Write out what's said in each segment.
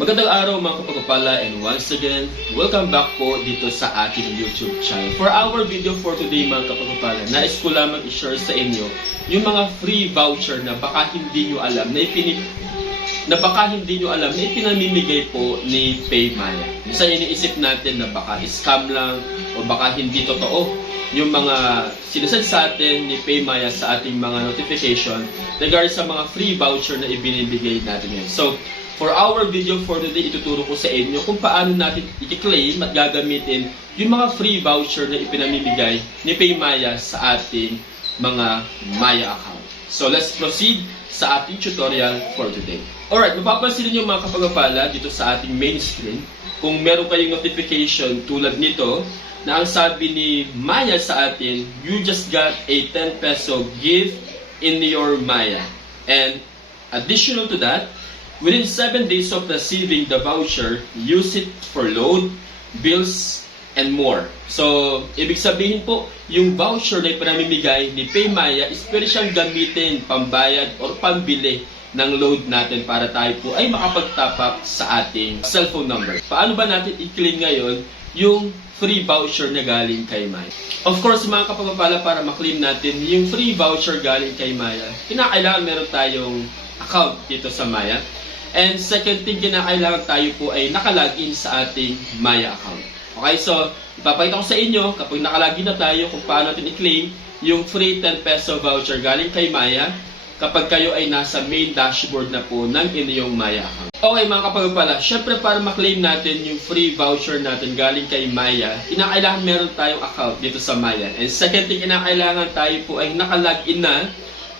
Magandang araw mga kapagpapala, and once again, welcome back po dito sa ating YouTube channel. For our video for today mga kapagpapala, nais ko lamang i-share sa inyo yung mga free voucher na baka hindi nyo alam na ipinamimigay po ni PayMaya. Minsan iniisip natin na baka scam lang o baka hindi totoo yung mga sinasad sa atin ni PayMaya sa ating mga notification regarding sa mga free voucher na ibinibigay natin ngayon. So, for our video for today, ituturo ko sa inyo kung paano natin i-claim at gagamitin yung mga free voucher na ipinamimigay ni PayMaya sa ating mga Maya account. So, let's proceed sa ating tutorial for today. Alright, mapapansin niyo mga kapagpapala dito sa ating main screen kung meron kayong notification tulad nito na ang sabi ni Maya sa atin, you just got a 10 peso gift in your Maya. And additional to that, within 7 days of receiving the voucher, use it for load, bills, and more. So, ibig sabihin po, yung voucher na ipinamimigay ni PayMaya is pwede siyang gamitin pambayad or pambili ng load natin para tayo po ay makapag-top up sa ating cellphone number. Paano ba natin i-claim ngayon yung free voucher na galing kay Maya? Of course, mga kapagpapala, para maklaim natin yung free voucher galing kay Maya, kinakailangan meron tayong account dito sa Maya. And second thing, kinakailangan tayo po ay nakalagin sa ating Maya account. Okay, so ipapakita ko sa inyo kapag nakalagin na tayo kung paano natin i-claim yung free 10 peso voucher galing kay Maya kapag kayo ay nasa main dashboard na po ng inyong Maya account. Okay mga kapagpapala, syempre para maklaim natin yung free voucher natin galing kay Maya, kinakailangan meron tayong account dito sa Maya. And second thing, kinakailangan tayo po ay nakalagin na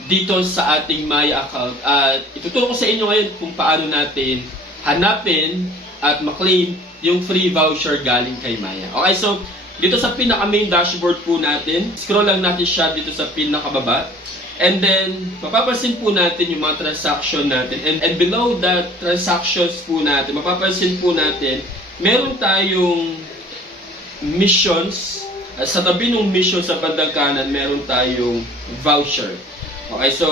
dito sa ating Maya account. At ituturo ko sa inyo ngayon kung paano natin hanapin at maklaim yung free voucher galing kay Maya. Okay, so dito sa pinaka main dashboard po natin, scroll lang natin siya dito sa pinakababa. And then, mapapansin po natin yung mga transaction natin. And below the transactions po natin, mapapansin po natin, meron tayong missions. Sa tabi ng mission sa bandang kanan, meron tayong voucher. Okay, so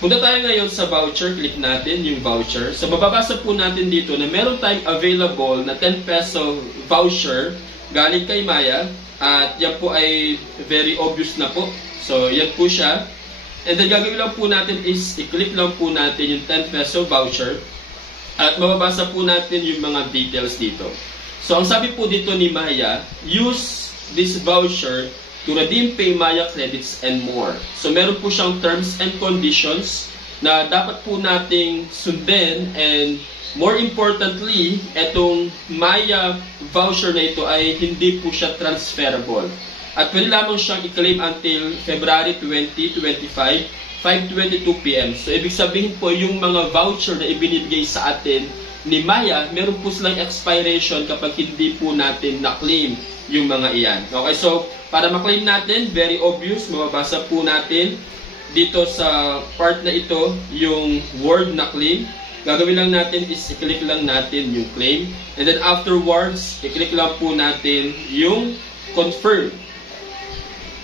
punta tayo ngayon sa voucher, click natin yung voucher. So mababasa po natin dito na meron tayong available na 10 peso voucher galing kay Maya. At yan po ay very obvious na po. So yan po siya. And then gagawin lang po natin is i-click lang po natin yung 10 peso voucher. At mababasa po natin yung mga details dito. So ang sabi po dito ni Maya, use this voucher to redeem PayMaya credits and more. So meron po siyang terms and conditions na dapat po nating sundin, and more importantly, etong Maya voucher na ito ay hindi po siya transferable. At pwede lamang siyang i-claim until February 2025, 5:22 PM. So ibig sabihin po yung mga voucher na ibinibigay sa atin ni Maya, meron po silang expiration kapag hindi po natin na-claim yung mga iyan. Okay, so para ma-claim natin, very obvious, mababasa po natin dito sa part na ito yung word na claim. Gagawin lang natin is i-click lang natin yung claim. And then afterwards, i-click lang po natin yung confirm.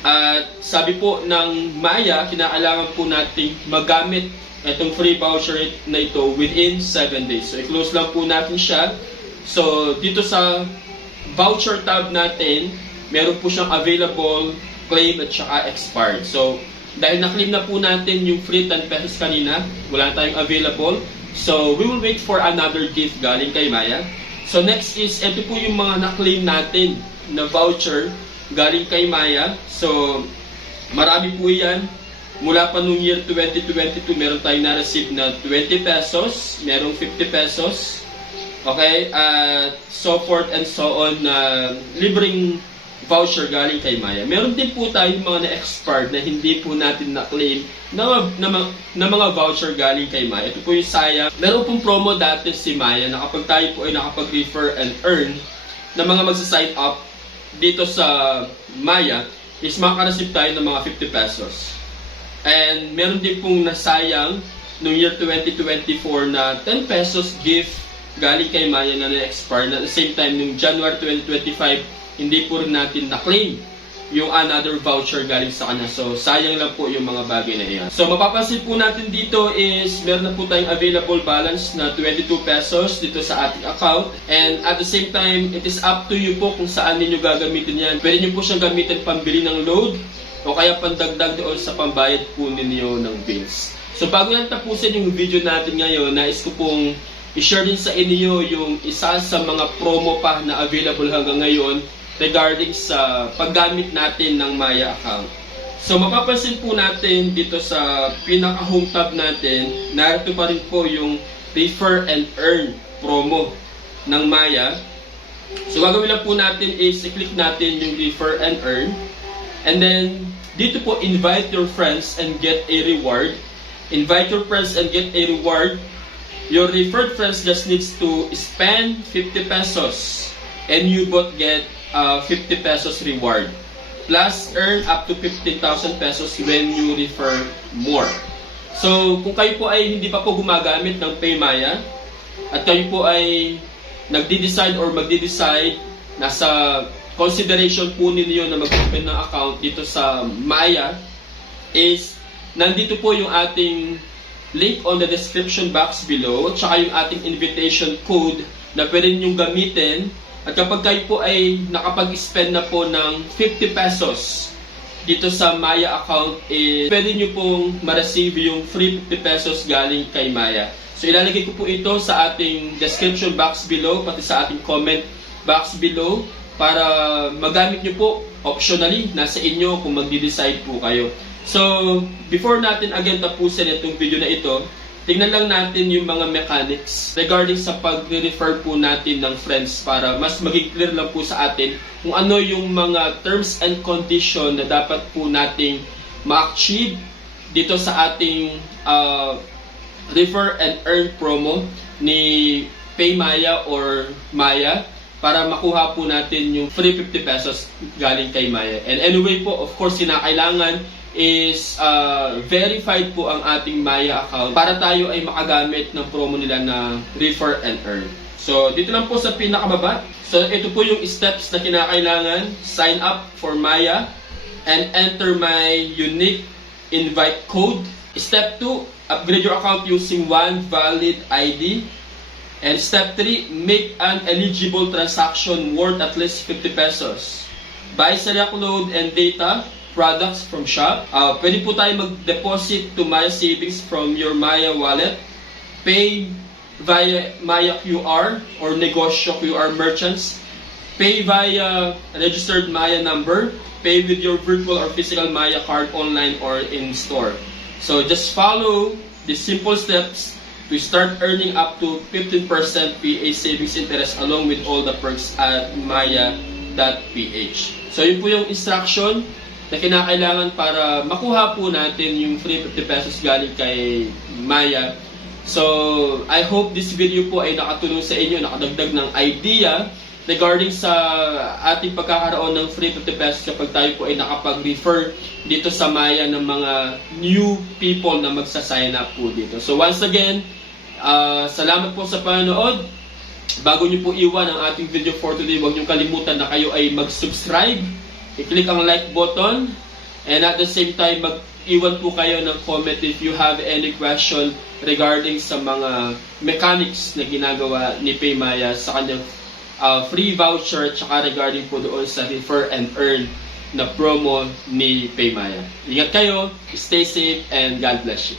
At sabi po ng Maya, kinakailangan po natin magamit itong free voucher na ito within 7 days. So i-close lang po natin siya. So dito sa voucher tab natin, meron po siyang available, claim, at saka expired. So, dahil na-claim na po natin yung free 10 pesos kanina, wala na tayong available. So, we will wait for another gift galing kay Maya. So, next is, ito po yung mga na-claim natin na voucher galing kay Maya. So, marami po yan. Mula pa noong year 2022, meron tayong na-receive na 20 pesos, merong 50 pesos. Okay, so forth and so on, libreng voucher galing kay Maya. Meron din po tayong mga na-expired na hindi po natin na-claim na mga voucher galing kay Maya. Ito po yung sayang. Meron pong promo dati si Maya na kapag tayo po ay nakapag-refer and earn na mga magsa-sign up dito sa Maya, is makakarasip tayo ng mga 50 pesos. And meron din pong nasayang noong year 2024 na 10 pesos gift galing kay Maya na na-expire na at the same time noong January 2025, hindi po rin natin na-claim yung another voucher galing sa kanya. So, sayang lang po yung mga bagay na iyan. So, mapapansin po natin dito is meron na po tayong available balance na 22 pesos dito sa ating account. And at the same time, it is up to you po kung saan ninyo gagamitin yan. Pwede nyo po siyang gamitin pambili ng load o kaya pandagdag doon sa pambayad po ninyo ng bills. So, bago yan tapusin yung video natin ngayon, nais ko pong i-share din sa inyo yung isa sa mga promo pa na available hanggang ngayon regarding sa paggamit natin ng Maya account. So mapapansin po natin dito sa pinaka-home tab natin, narito pa rin po yung Refer and Earn promo ng Maya. So gagawin lang po natin is i-click natin yung Refer and Earn. And then dito po, invite your friends and get a reward. Invite your friends and get a reward. Your referred friends just needs to spend 50 pesos and you both get 50 pesos reward. Plus, earn up to 15,000 pesos when you refer more. So, kung kayo po ay hindi pa po gumagamit ng PayMaya at kayo po ay nagde-decide or magde-decide, nasa consideration po ninyo na mag-open ng account dito sa Maya, is nandito po yung ating link on the description box below, tsaka yung ating invitation code na pwede nyo gamitin. At kapag kayo po ay nakapag-spend na po ng 50 pesos dito sa Maya account, pwede nyo pong ma-receive yung free 50 pesos galing kay Maya. So ilalagay ko po ito sa ating description box below, pati sa ating comment box below, para magamit nyo po optionally. Nasa inyo kung magde-decide po kayo. So, before natin again tapusin itong video na ito, tingnan lang natin yung mga mechanics regarding sa pag-refer po natin ng friends para mas maging clear lang po sa atin kung ano yung mga terms and condition na dapat po nating ma-achieve dito sa ating Refer and Earn promo ni PayMaya or Maya para makuha po natin yung free 50 pesos galing kay Maya. And anyway po, of course, kinakailangan is verified po ang ating Maya account para tayo ay makagamit ng promo nila na Refer and Earn. So, dito lang po sa pinakababa. So, ito po yung steps na kinakailangan. Sign up for Maya and enter my unique invite code. Step 2, upgrade your account using one valid ID. And step 3, make an eligible transaction worth at least 50 pesos. Buy select load and data products from shop. Pwede po tayo mag-deposit to Maya Savings from your Maya wallet. Pay via Maya QR or Negosyo QR merchants. Pay via registered Maya number. Pay with your virtual or physical Maya card online or in store. So just follow the simple steps to start earning up to 15% PA savings interest along with all the perks at maya.ph. So yun po yung instruction na kinakailangan para makuha po natin yung free 50 pesos galing kay Maya. So, I hope this video po ay nakatulong sa inyo, nakadagdag ng idea regarding sa ating pagkakaroon ng free 50 pesos kapag tayo po ay nakapag-refer dito sa Maya ng mga new people na magsa-sign up po dito. So, once again, salamat po sa panonood. Bago nyo po iwan ang ating video for today, huwag nyo kalimutan na kayo ay mag-subscribe. I-click ang like button and at the same time mag-iwan po kayo ng comment if you have any question regarding sa mga mechanics na ginagawa ni PayMaya sa kanyang free voucher tsaka regarding po doon sa Refer and Earn na promo ni PayMaya. Ingat kayo, stay safe and God bless you.